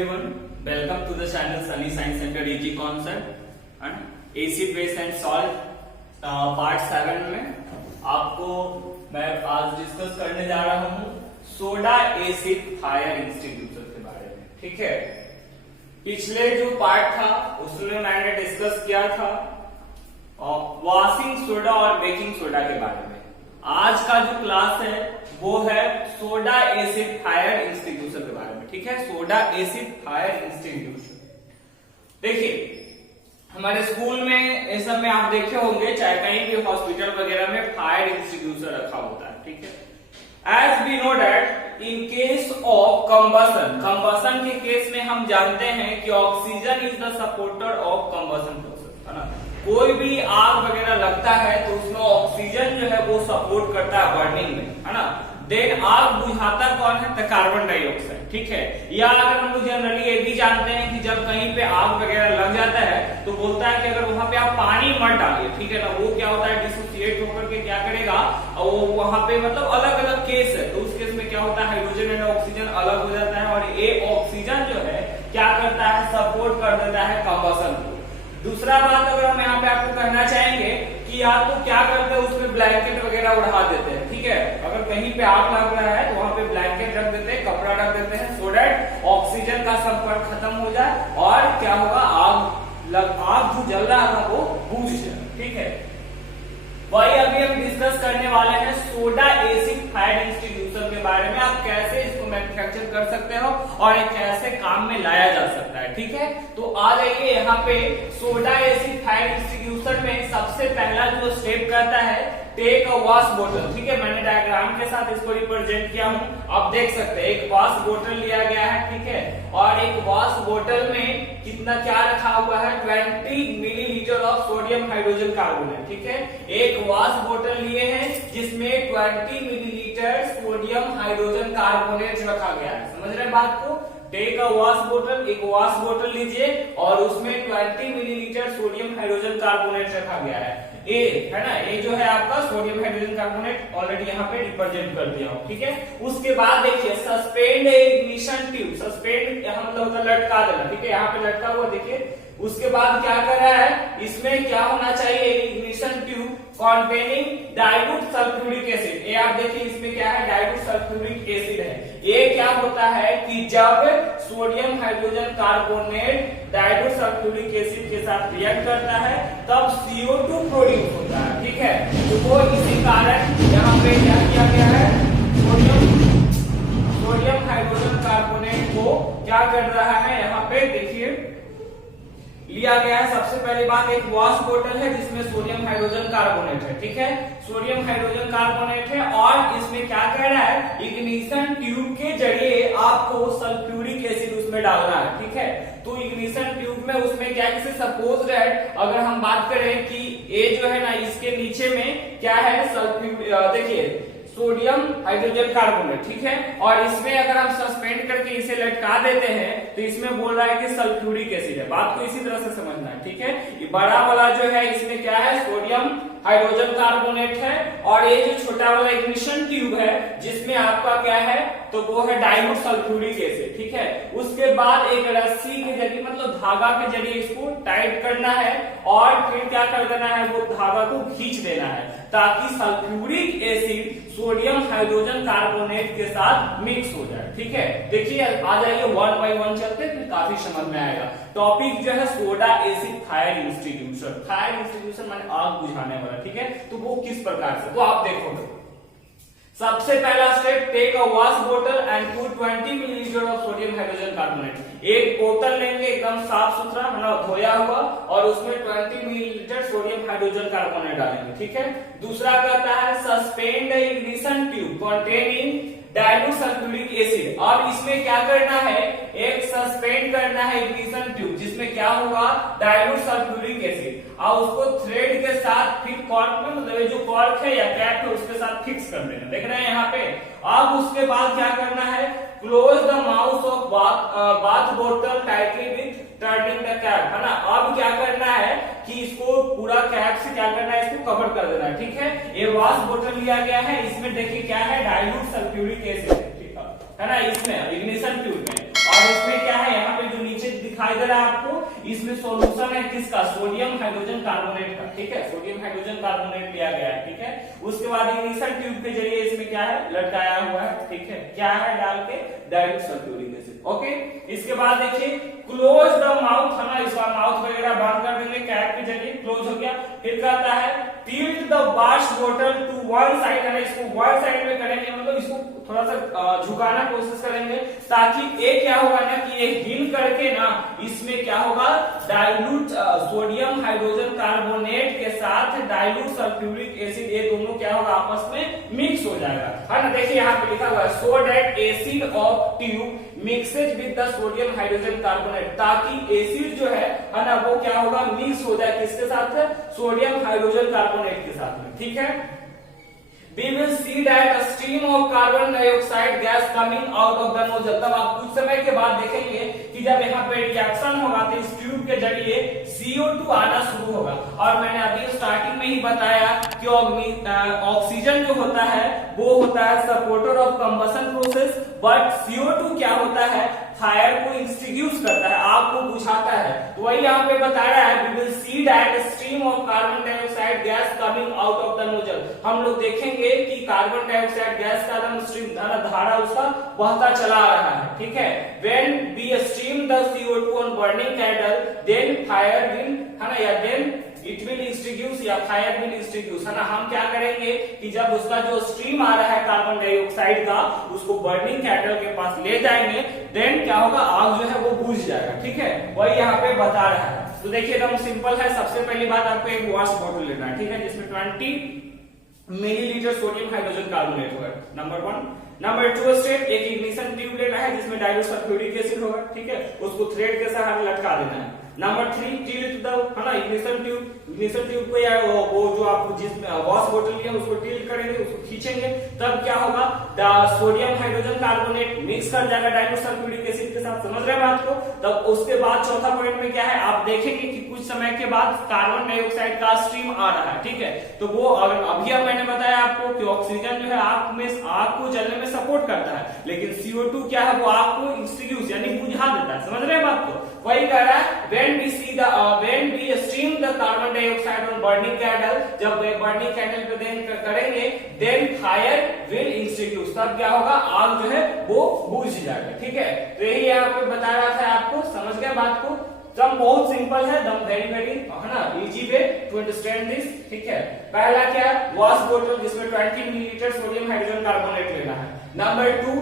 everyone, welcome to the channel Sunny Science Center EG Concept and acid base and salt part 7 में आपको मैं आज discuss करने जा रहा हूं सोडा एसिड फायर एक्सटिंग्विशर के बारे में। ठीक है, पिछले जो पार्ट था उसमें मैंने डिस्कस किया था वॉशिंग सोडा और बेकिंग सोडा के बारे में। आज का जो क्लास है वो है सोडा एसिड फायर एक्सटिंग्विशर के बारे में। ठीक है, सोडा एसिड फायर एक्सटिंग्विशर। देखिए हमारे स्कूल में इस सब में आप देखे होंगे, चाहे कहीं भी हॉस्पिटल वगैरह में फायर एक्सटिंग्विशर रखा होता है। ठीक है, as we know that in case of combustion के केस में हम जानते हैं कि oxygen is the supporter of combustion process, है ना। कोई भी आग वगैरह लगता है तो उसमें ऑक्सीजन जो है वो सपोर्ट करता है बर्निंग में, है ना। देन आग बुझाता कौन है? तो कार्बन डाइऑक्साइड। ठीक है, या अगर हम लोग जनरली ये भी जानते हैं कि जब कहीं पे आग वगैरह लग जाता है तो बोलता है कि अगर वहां पे आप पानी मत डालिए, ठीक है ना, वो क्या होता है डिसोसिएट होकर के क्या करेगा, और वो वहां पे मतलब अलग अलग केस है, तो उस केस में क्या होता है हाइड्रोजन एंड ऑक्सीजन अलग हो जाता है और ये ऑक्सीजन जो है क्या करता है, सपोर्ट कर देता है कंबसन को। दूसरा बात अगर हम यहाँ पे आपको कहना चाहेंगे कि यार तो क्या करते हैं उसमें ब्लैंकेट वगैरह उड़ा देते हैं। ठीक है, अगर कहीं पे आग लग रहा है तो वहां पे ब्लैंकेट रख देते हैं, कपड़ा रख देते हैं, सो दैट ऑक्सीजन का संपर्क खत्म हो जाए और क्या होगा, आग जो जल रहा था वो बुझ जाए। ठीक है, वही अभी हम डिस्कस करने वाले हैं सोडा एसिड फायर एक्सटिंग्विशर के बारे में। आप कैसे इसको मैन्युफैक्चर कर सकते हो और ये कैसे काम में लाया जा सकता है। ठीक है, तो आ जाइए यहाँ पे सोडा एसिड फायर एक्सटिंग्विशर में सबसे पहला जो स्टेप करता है टेक अ वॉश बोतल। ठीक है, मैंने डायग्राम के साथ इसको रिप्रेजेंट किया हूं, आप देख सकते हैं एक वॉश बोतल लिया गया है। ठीक है, और एक वॉश बोतल में कितना क्या रखा हुआ है, 20 millilitre of sodium hydrogen carbonate. ठीक है, एक वॉश बोतल लिए हैं जिसमें 20 मिलीलीटर सोडियम हाइड्रोजन कार्बोनेट रखा गया है। समझ रहे हैं बात को? टेक अ वॉश बोतल, एक वॉश बोतल लीजिए और उसमें 20 मिलीलीटर सोडियम हाइड्रोजन कार्बोनेट रखा गया है। ए है ना, ये जो है आपका सोडियम हाइड्रोजन कार्बोनेट ऑलरेडी यहाँ पे रिप्रेजेंट कर दिया हूं। ठीक है, उसके बाद देखिए सस्पेंड इग्निशन ट्यूब, सस्पेंड यहाँ मतलब होता है लटका देना। ठीक है, यहाँ पे लटका हुआ देखिए। उसके बाद क्या कर रहा है, इसमें क्या होना चाहिए, ignition tube containing dilute sulphuric acid. ये आप देखिए इसमें क्या है, डाइल्यूट सल्फ्यूरिक एसिड है। ये क्या होता है कि जब sodium hydrogen carbonate dilute sulphuric acid के साथ रिएक्ट करता है तब CO2 प्रोड्यूस होता है। ठीक है, तो वो इसी कारण यहाँ पे क्या किया गया है, सोडियम हाइड्रोजन कार्बोनेट को क्या कर रहा है, यहाँ पे देखिए लिया गया है। सबसे पहली बात एक वॉश बोतल है जिसमें सोडियम हाइड्रोजन कार्बोनेट है। ठीक है, सोडियम हाइड्रोजन कार्बोनेट है और इसमें क्या कह रहा है, इग्निशन ट्यूब के जरिए आपको सल्फ्यूरिक एसिड उसमें डालना है। ठीक है, तो इग्निशन ट्यूब में उसमें क्या, जैसे सपोज दैट अगर हम बात करें कि ये जो है ना इसके नीचे में क्या है, सल्फ्यूरिक देखिए सोडियम हाइड्रोजन कार्बोनेट। ठीक है, और इसमें अगर हम सस्पेंड करके इसे लटका देते हैं तो इसमें बोल रहा है कि सल्फ्यूरिक एसिड है। बात को इसी तरह से समझना है। ठीक है, ये बड़ा वाला जो है इसमें क्या है, सोडियम हाइड्रोजन कार्बोनेट है और ये जो छोटा वाला इग्निशन ट्यूब है जिसमें आपका क्या है, तो वो है डाइल्यूट सल्फ्यूरिक एसिड। ठीक है, उसके बाद एक रस्सी के जरिए मतलब धागा के जरिए इसको टाइट करना है और फिर क्या कर देना है, वो धागा को खींच देना है ताकि sulphuric acid sodium hydrogen carbonate के साथ मिक्स हो जाए। ठीक है, देखिए आ जाइए 1 बाय 1 चलते हैं, काफी समझ में आएगा। टॉपिक जो है soda acid fire extinguisher. Fire extinguisher माने आग बुझाने वाला। ठीक है, तो वो किस प्रकार से, तो आप देखोगे सबसे पहला स्टेप टेक अ वॉश बोतल and put 20 millilitre of sodium hydrogen carbonate. एक बोतल लेंगे एकदम साफ सुथरा मतलब धोया हुआ और उसमें 20 मिलीलीटर सोडियम हाइड्रोजन कार्बोनेट डालेंगे। ठीक है, दूसरा कहता है suspend ignition tube containing dilute sulphuric acid. और इसमें क्या करना है, एक सस्पेंड करना है इग्निशन ट्यूब जिसमें क्या होगा, डाइल्यूट सल्फ्यूरिक एसिड, और उसको थ्रेड के साथ फिर कॉर्क में मतलब जो कॉर्क है या कैप है उसके साथ फिक्स कर देना। देख रहे हैं यहाँ पे। अब उसके बाद क्या करना है, close the mouth of bath बोतल tightly with turning the cap, है ना। अब क्या करना है कि इसको पूरा कैप से क्या करना है, इसको कवर कर देना है। ठीक है, ये वॉश बोतल लिया गया है, इसमें देखिए क्या है, डाइल्यूट सल्फ्यूरिक एसिड है ना, इसमें इग्निशन ट्यूब में। और और इसमें क्या है, यहाँ पे जो नीचे दिखाई दे रहा है आपको, इसमें सॉल्यूशन है किसका, सोडियम हाइड्रोजन कार्बोनेट का, ठीक है, सोडियम हाइड्रोजन कार्बोनेट लिया गया है, ठीक है। उसके बाद इग्निशन ट्यूब के जरिए इसमें क्या है, लटकाया हुआ है, ठीक है, क्या है डाल के, डाइल्यूट सल्फ्यूरिक एसिड, ओके। इसके बाद देखिए क्लोज द माउथ, है ना, इसका माउथ वगैरह बंद कर देंगे कैप के जरिए, क्लोज हो गया। फिर कहता है tilt the wash bottle to one side, है ना, इसको वन साइड में करेंगे, मतलब इसको थोड़ा सा झुकाना कोशिश करेंगे, ताकि एक क्या होगा ना कि ये हिल करके ना इसमें क्या होगा, डाइल्यूट सोडियम हाइड्रोजन कार्बोनेट के साथ डाइल्यूट सल्फ्यूरिक एसिड, ये दोनों क्या होगा, आपस में मिक्स हो जाएगा, है ना। देखिए यहाँ पे लिखा हुआ है so that acid of tube mixes with the sodium hydrogen carbonate, ताकि एसिड जो है ना, वो क्या होगा, मिक्स हो जाए किसके साथ, सोडियम हाइड्रोजन कार्बोनेट के साथ में, ठीक है। We will see that a stream of carbon dioxide gas coming out of the nozzle, तब आप कुछ समय के बाद देखेंगे कि जब यहाँ पे रिएक्शन होगा तो इस ट्यूब के जरिए CO2 आना शुरू होगा। और मैंने अभी स्टार्टिंग में ही बताया कि ऑक्सीजन जो होता है वो होता है supporter of combustion process, but CO2 क्या होता है, फायर को इंस्टिट्यूट करता है, आग को बुझाता है। तो वही यहाँ पे बता रहा है, we will see that a stream of carbon dioxide gas coming out of the nozzle, हम लोग देखेंगे कि कार्बन डाइऑक्साइड गैस का एकदम स्ट्रीम धारा उसका बहता चला आ रहा है, ठीक है। When we stream the CO2 on burning candle, then fire will, है ना, या then it will extinguish, या fire will extinguish, है ना। हम क्या करेंगे कि जब उसका जो स्ट्रीम आ रहा है कार्बन डाइऑक्साइड का, उसको बर्निंग कैंडल के पास ले जाएंगे, देन क्या होगा, आग जो है वो बुझ जाएगा, ठीक है। वही यहाँ पे बता रहा है। तो देखिए एकदम सिंपल है। सबसे पहली बात आपको एक वॉश बॉटल लेना है, ठीक है, जिसमें 20 मिलीलीटर सोडियम हाइड्रोजन कार्बोनेट होगा, नंबर 1। नंबर 2 स्टेप, एक इग्निशन ट्यूब लेना है जिसमें डाइल्यूट सल्फ्यूरिक एसिड होगा, ठीक है, उसको थ्रेड के सहारे लटका देना है। नंबर 3 टिल्ट द, है ना, इग्निशन ट्यूब को या वो जो आप जिसमें वॉश बोतल लिया उसको टिल्ट करेंगे, उसको खींचेंगे, तब क्या होगा, सोडियम हाइड्रोजन कार्बोनेट मिक्स कर जाएगा डाइल्यूट सल्फ्यूरिक एसिड के साथ, समझ रहे हैं बात को। तब उसके बाद चौथा पॉइंट में क्या है, आप देखेंगे कि कुछ समय के बाद कार्बन डाइऑक्साइड का स्ट्रीम आ रहा है, ठीक है। तो वो अभी मैंने बताया आपको कि ऑक्सीजन जो है आग को जलने में सपोर्ट करता है, लेकिन CO2 क्या है, वो आग को एक्सटिंग्विश यानी बुझा देता है, समझ रहे हैं बात को। वही कह रहा है when we stream the carbon dioxide on burning candle, जब बर्निंग कैंडल पे देन करेंगे, then fire will extinguish, तब क्या होगा, आग जो है वो बुझ जाएगा, ठीक है। तो यही यहाँ पे बता रहा था आपको, समझ गए बात को। दम बहुत सिंपल है, दम वेरी है ना, easy way to understand this, ठीक है। पहला क्या है, वॉश बोतल जिसमें 20 मिलीलीटर सोडियम हाइड्रोजन कार्बोनेट लेना है। नंबर 2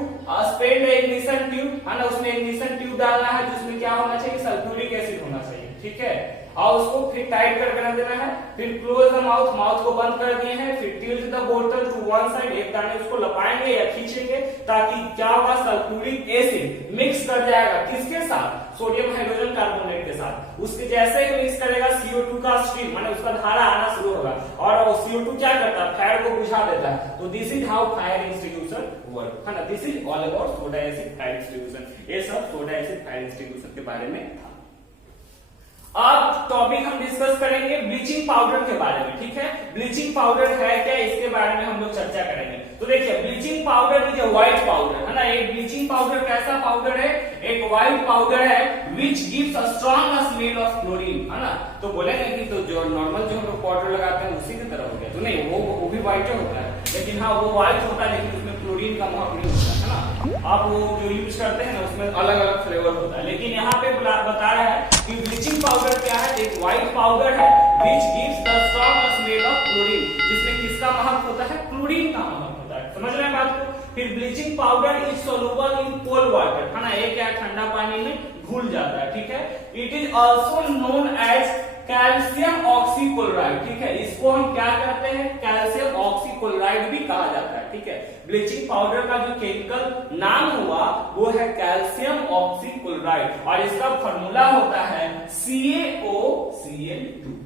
स्पेंड इग्निशन ट्यूब, है ना, उसमें इग्निशन ट्यूब डालना है जिसमें क्या होना चाहिए, सल्फ्यूरिक एसिड होना चाहिए, ठीक है। और उसको फिर टाइट करके रख देना है। फिर क्लोज द माउथ को बंद कर दिए हैं। फिर टिल्ट द बोतल टू वन साइड, एक दाने उसको लपाएंगे या खींचेंगे, ताकि क्या होगा, सल्फ्यूरिक एसिड मिक्स कर जाएगा किसके साथ, सोडियम हाइड्रोजन कार्बोनेट के साथ। उसके जैसे ही मिक्स करेगा CO2 का स्ट्रीम, माने उसका धारा आना शुरू होगा, और CO2 क्या करता है, फायर को बुझा देता है। तो this is how fire extinguisher work, है ना। This is all about soda acid fire extinguisher. ये सब सोडा एसिड फायर एक्सटिंग्विशर के बारे में था। अब टॉपिक हम डिस्कस करेंगे ब्लीचिंग पाउडर के बारे में, ठीक है। ब्लीचिंग पाउडर है क्या, इसके बारे में हम लोग चर्चा करेंगे। तो देखिए bleaching powder is white powder, है ना। एक ब्लीचिंग पाउडर कैसा पाउडर है, एक व्हाइट पाउडर है which gives a strong smell of chlorine, है ना। तो बोलेंगे कि तो जो नॉर्मल जो हम लोग पाउडर लगाते हैं उसी की तरह हो गया, तो नहीं, वो भी व्हाइट होता है, लेकिन हाँ वो व्हाइट होता है, लेकिन उसमें क्लोरीन का महक नहीं होता है ना। आप वो जो यूज करते हैं ना उसमें अलग अलग फ्लेवर होता है, लेकिन यहाँ पे बता रहा है कि ब्लीचिंग पाउडर क्या है, एक व्हाइट पाउडर है which gives the strong smell of chlorine, जिसमें किसका महक होता है, क्लोरीन का महक होता है, समझ रहे हैं बात को। फिर bleaching powder is soluble in cold water, है ना, एक क्या ठंडा पानी में घुल जाता है, ठीक है। It is also known as calcium oxychloride, ठीक है। इसको हम क्या कहते हैं, कैल्शियम ऑक्सीक्लोराइड भी कहा जाता है, ठीक है। ब्लीचिंग पाउडर का जो केमिकल नाम हुआ वो है कैल्शियम ऑक्सीक्लोराइड, और इसका फॉर्मूला होता है CaOCl2,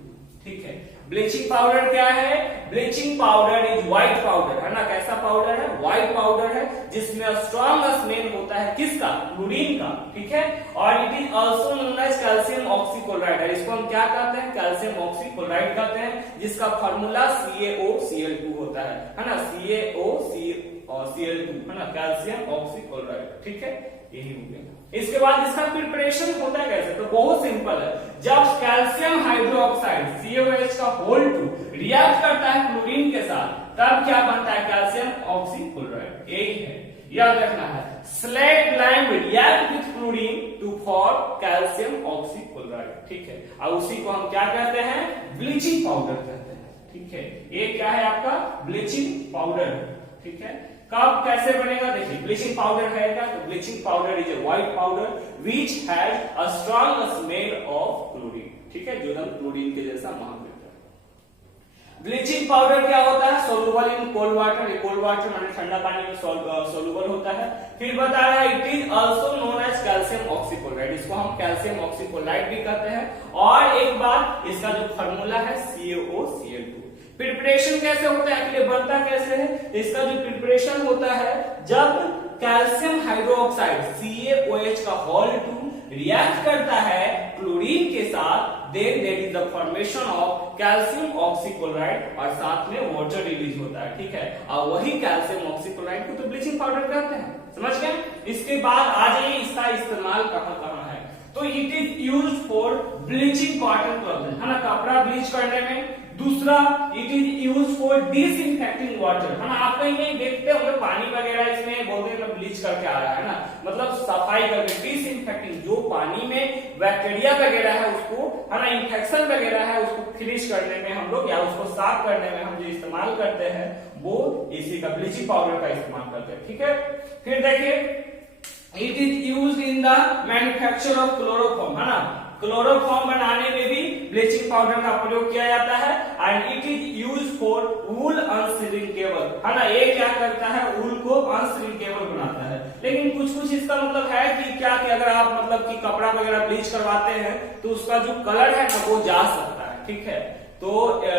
ठीक है। ब्लीचिंग पाउडर क्या है, bleaching powder is white powder, है ना। कैसा पाउडर है, व्हाइट पाउडर है, जिसमें स्ट्रॉन्ग स्मेल होता है किसका, क्लोरीन का, ठीक है। और it is also known as calcium oxychloride, इसको हम क्या कहते हैं, कैल्शियम ऑक्सीक्लोराइड कहते हैं, जिसका फॉर्मूला CaOCl2 होता है ना। CaOCl और Cl2 है ना, कैल्शियम ऑक्सीक्लोराइड, ठीक है, यही हो गया। इसके बाद इसका प्रिपरेशन होता है कैसे, तो बहुत सिंपल है। जब कैल्शियम हाइड्रोक्साइड CaOH का होल 2 रिएक्ट करता है क्लोरीन के साथ, तब क्या बनता है, कैल्शियम ऑक्सीक्लोराइड, यही है, याद रखना है। Slate lime react with chlorine to form calcium oxychloride, ठीक है, और उसी को हम क्या कहते हैं, ब्लीचिंग पाउडर कहते हैं, ठीक है। ये क्या है आपका, ब्लीचिंग पाउडर, ठीक है। कब कैसे बनेगा, देखिए ब्लीचिंग पाउडर है क्या, तो bleaching powder is a white powder which has a strong smell of chlorine, ठीक है, जो एकदम क्लोरीन के जैसा महक देता है। ब्लीचिंग पाउडर क्या होता है, सोलुबल इन कोल्ड वाटर, ये कोल्ड वाटर माने ठंडा पानी में सोलुबल होता है। फिर बता रहा है it is also known as calcium oxychloride, इसको हम कैल्शियम ऑक्सीक्लोराइड भी कहते हैं। और एक बात, इसका जो फार्मूला है CaOCl2। प्रिपरेशन कैसे होता है, ये बनता कैसे है, इसका जो प्रिपरेशन होता है, जब कैल्शियम हाइड्रोक्साइड CaOH का होल 2 रिएक्ट करता है क्लोरीन के साथ, then there is the formation of calcium oxychloride और साथ में वाटर रिलीज होता है, ठीक है, और वही कैल्शियम ऑक्सीक्लोराइड को तो ब्लीचिंग पाउडर कहते हैं, समझ गए। इसके बाद आ जाइए इसका इस्तेमाल कहां कहां है, तो it is used for bleaching cotton cloth, है ना, कपड़ा ब्लीच करने में। दूसरा, it is used for disinfecting water, है ना, आप कहीं नहीं देखते होंगे पानी वगैरह इसमें बोलते हैं ब्लीच करके आ रहा है ना, मतलब सफाई करके, डिसइंफेक्टिंग, जो पानी में बैक्टीरिया वगैरह है उसको, है ना, इंफेक्शन वगैरह है उसको फिनिश करने में हम लोग, या उसको साफ करने में हम जो इस्तेमाल करते हैं वो इसी का ब्लीचिंग पाउडर का इस्तेमाल करते हैं, ठीक है। फिर देखिए it is used in the manufacture of chloroform, है ना, क्लोरोफॉर्म बनाने में भी ब्लीचिंग पाउडर का प्रयोग किया जाता है। And it is used for wool unshrinkable, है ना, ये क्या करता है, वूल को अनश्रिंकेबल बनाता है। लेकिन कुछ कुछ इसका मतलब है कि क्या, कि अगर आप मतलब कि कपड़ा वगैरह ब्लीच करवाते हैं तो उसका जो कलर है ना वो जा सकता है, ठीक है। तो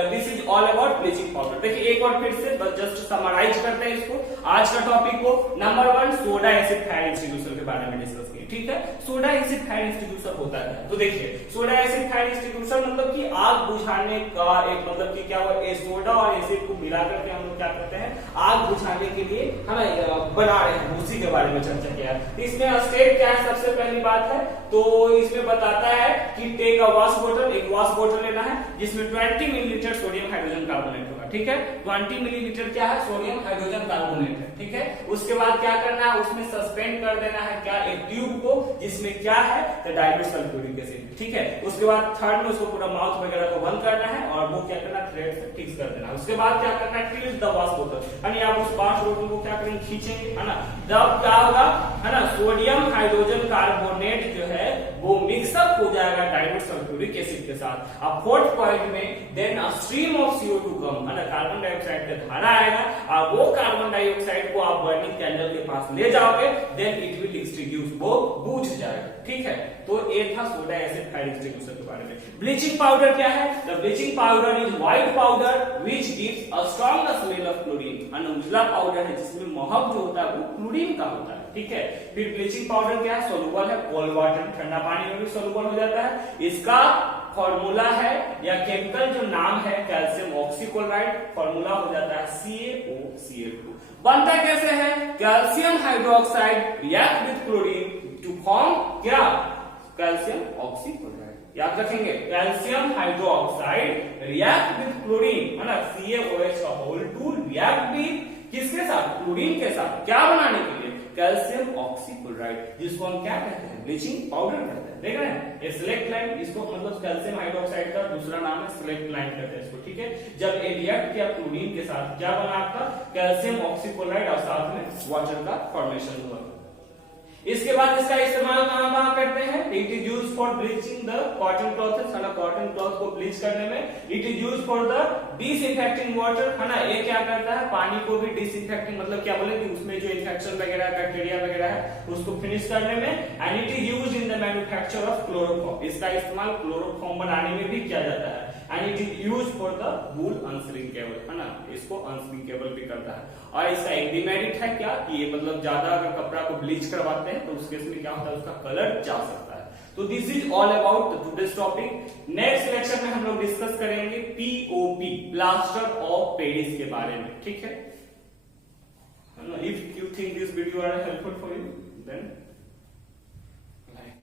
this is all about bleaching powder. देखिए एक बार फिर से बस जस्ट समराइज करते हैं इसको, आज का टॉपिक को। Number 1, soda acid fire extinguisher के बारे में डिस्कस किए, ठीक है। सोडा एसिड फायर एक्सटिंग्विशर होता है, तो देखिए सोडा एसिड फायर एक्सटिंग्विशर मतलब कि आग बुझाने का एक, मतलब कि क्या हुआ, सोडा और एसिड को मिला करके हम लोग क्या करते हैं, आग बुझाने के लिए हमें बना रहे हैं, उसी के बारे में चर्चा किया। इसमें स्टेप क्या है, सबसे पहली बात है तो इसमें बताता है कि टेक अ वॉश बोतल, एक वॉश बोतल लेना है जिसमें 20 मिलीलीटर सोडियम हाइड्रोजन कार्बोनेट होगा, ठीक है। 20 मिलीलीटर क्या है, सोडियम हाइड्रोजन कार्बोनेट है, ठीक है। उसके बाद क्या करना है, उसमें सस्पेंड कर देना है क्या, एक ट्यूब को, जिसमें क्या है, तो डाइल्यूट सल्फ्यूरिक एसिड, ठीक है। उसके बाद थर्ड में उसको पूरा माउथ वगैरह को बंद करना है और वो क्या करना, थ्रेड से फिक्स कर देना है। उसके बाद क्या करना है, टिल्ट द वॉश बोतल, यानी आप उस वॉश बोतल को क्या करेंगे, खींचेंगे, है ना। जब क्या होगा, है ना, सोडियम हाइड्रोजन कार्बोनेट जो है वो मिक्सअप हो जाएगा डाइल्यूट सल्फ्यूरिक एसिड के साथ। अब फोर्थ पॉइंट में then a stream of CO2 come, है ना, कार्बन डाइऑक्साइड का धारा आएगा और वो कार्बन डाइऑक्साइड को आप बर्निंग कैंडल के पास ले जाओगे, देन इट विल एक्सटिंग्विश, वो बुझ जाएगा, ठीक है। तो ये था सोडा एसिड फायर एक्सटिंग्विशर के बारे में। ब्लीचिंग पाउडर क्या है, the bleaching powder is white powder which gives a strong smell of chlorine, उजला पाउडर है जिसमें महक जो होता है वो क्लोरीन का होता है, ठीक है। फिर ब्लीचिंग पाउडर क्या है, सोलुबल है कोल्ड वाटर, ठंडा पानी में भी सोलुबल हो जाता है। इसका फॉर्मूला है या केमिकल जो नाम है कैल्शियम ऑक्सीक्लोराइड, फॉर्मूला हो जाता है CaOCl2। बनता कैसे है, calcium hydroxide react with chlorine to form क्या, कैल्शियम ऑक्सीक्लोराइड। याद रखेंगे, calcium hydroxide react with chlorine, है ना, CaOH का होल 2 रिएक्ट विद किसके साथ, क्लोरीन के साथ, क्या बनाने के लिए, कैल्शियम ऑक्सीक्लोराइड, जिसको हम क्या कहते हैं, ब्लीचिंग पाउडर कहते हैं। देख रहे हैं, ये सिलेक्ट लाइन, इसको मतलब कैल्शियम हाइड्रोक्साइड का दूसरा नाम है सिलेक्ट लाइन कहते हैं इसको, ठीक है। जब ये रिएक्ट किया क्लोरीन के साथ, क्या बना आपका, कैल्शियम ऑक्सीक्लोराइड और साथ में वाटर का फॉर्मेशन हुआ। इसके बाद इसका इस्तेमाल कहां करते हैं, it is used for bleaching the cotton clothes, है ना, कॉटन क्लॉथ को ब्लीच करने में। It is used for the disinfecting water, है ना, ये क्या करता है, पानी को भी डिसइंफेक्टिंग, मतलब क्या बोले कि उसमें जो इन्फेक्शन वगैरह बैक्टीरिया वगैरह है उसको फिनिश करने में। And it is used in the manufacture of chloroform, इसका इस्तेमाल क्लोरोफॉर्म बनाने में भी किया जाता है। And it is used for the wool unshrinkable, है ना, इसको अनश्रिंकेबल भी करता है। और इसका एक डिमेरिट है क्या, कि ये मतलब ज्यादा अगर कपड़ा को ब्लीच करवाते हैं तो उस केस में क्या होता है, उसका कलर जा सकता है। तो this is all about today's topic. Next lecture में हम लोग डिस्कस करेंगे POP, प्लास्टर ऑफ पेरिस के बारे में, ठीक है। If you think this video are helpful for you,